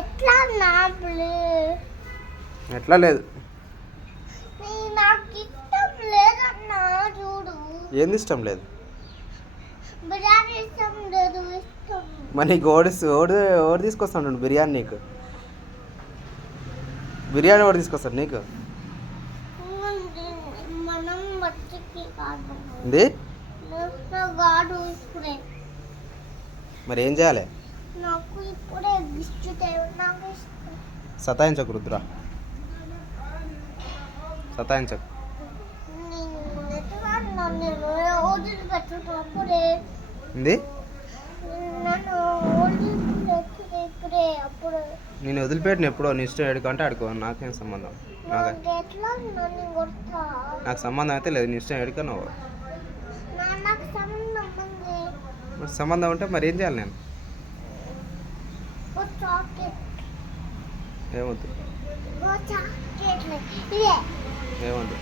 ఎట్లా ఎట్లా లేదు నాకు ఇష్టం లేదన్నా చూడు. ఏంది ఇష్టం లేదు? బిర్యానీ ఇష్టం లేదు. ఇష్టం మరి నీకు ఓడి తీసుకొస్తాడు బిర్యానీ. నీకు బిర్యానీ ఓడి తీసుకొస్తాడు నీకు? మనం మట్టికి కాదు ఇది గాడు ఇప్పుడే. మరి ఏం చేయాలి? నాకు ఇప్పుడే నాకు ఇష్టం. సతాయించకు రుద్ర, సతాయించకు. ఇది నేను వదిలిపెట్టిన ఎప్పుడో. నీ ఇష్టం ఎడుకంటే ఆడుకో, నాకేం సంబంధం. నాకు సంబంధం అయితే లేదు. నీ ఇష్టం ఎడుక నువ్వు. సంబంధం ఉంటే మరి ఏం చేయాలి నేను? ఏమవుతుంది? ఏమవుతుంది?